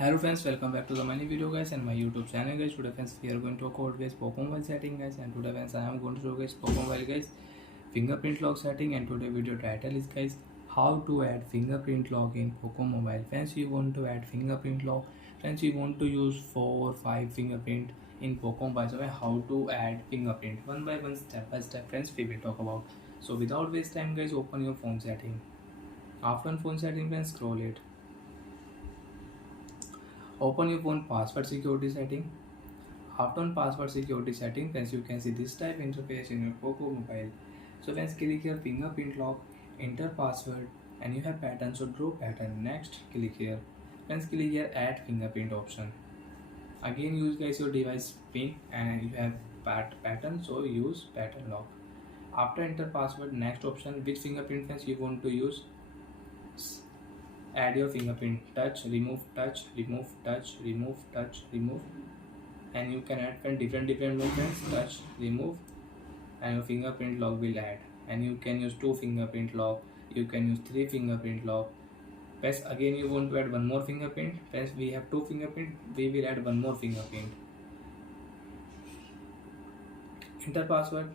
Hello friends, welcome back to the many video guys and my YouTube channel guys. Today friends we are going to talk about guys Poco mobile setting guys, and today friends I am going to show guys Poco mobile guys fingerprint lock setting, and today video title is guys how to add fingerprint lock in Poco mobile. Friends, you want to add fingerprint lock. Friends, you want to use 4 or 5 fingerprint in Poco mobile. So how to add fingerprint one by one, step by step friends we will talk about. So without waste time guys, open your phone setting. After phone setting friends, scroll it. Open your phone password security setting. After on password security setting, friends, you can see this type interface in your Poco mobile. So friends, click here fingerprint lock, enter password, and you have pattern. So draw pattern. Next, click here. Friends, click here add fingerprint option. Again, use guys your device pin and you have pattern. So use pattern lock. After enter password, next option which fingerprint friends you want to use. Add your fingerprint, touch, remove, touch, remove, touch, remove, touch, remove, and you can add different movements, touch, remove, and your fingerprint lock will add. And you can use 2 fingerprint lock, you can use 3 fingerprint lock. Press again, you want to add one more fingerprint. Press we have 2 fingerprint, we will add one more fingerprint. Enter password.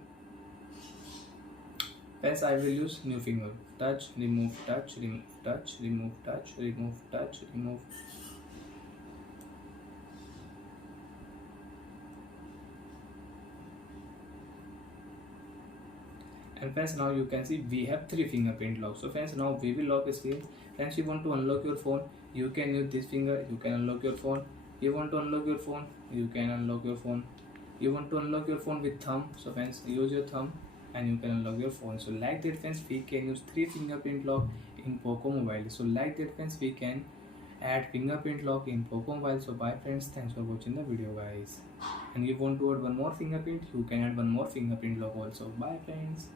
Press I will use new finger, touch, remove, touch, remove, touch, remove, touch, remove, touch, remove. And friends, now you can see we have 3 fingerprint lock. So friends, now we will lock screen. Friends, you want to unlock your phone, you can use this finger, you can unlock your phone. You want to unlock your phone, you can unlock your phone. You want to unlock your phone with thumb, so friends use your thumb and you can unlock your phone. So like that friends, we can use 3 fingerprint lock in Poco mobile. So like that friends, we can add fingerprint lock in Poco mobile. So bye friends, thanks for watching the video guys. And you want to add one more fingerprint, you can add one more fingerprint lock also. Bye friends.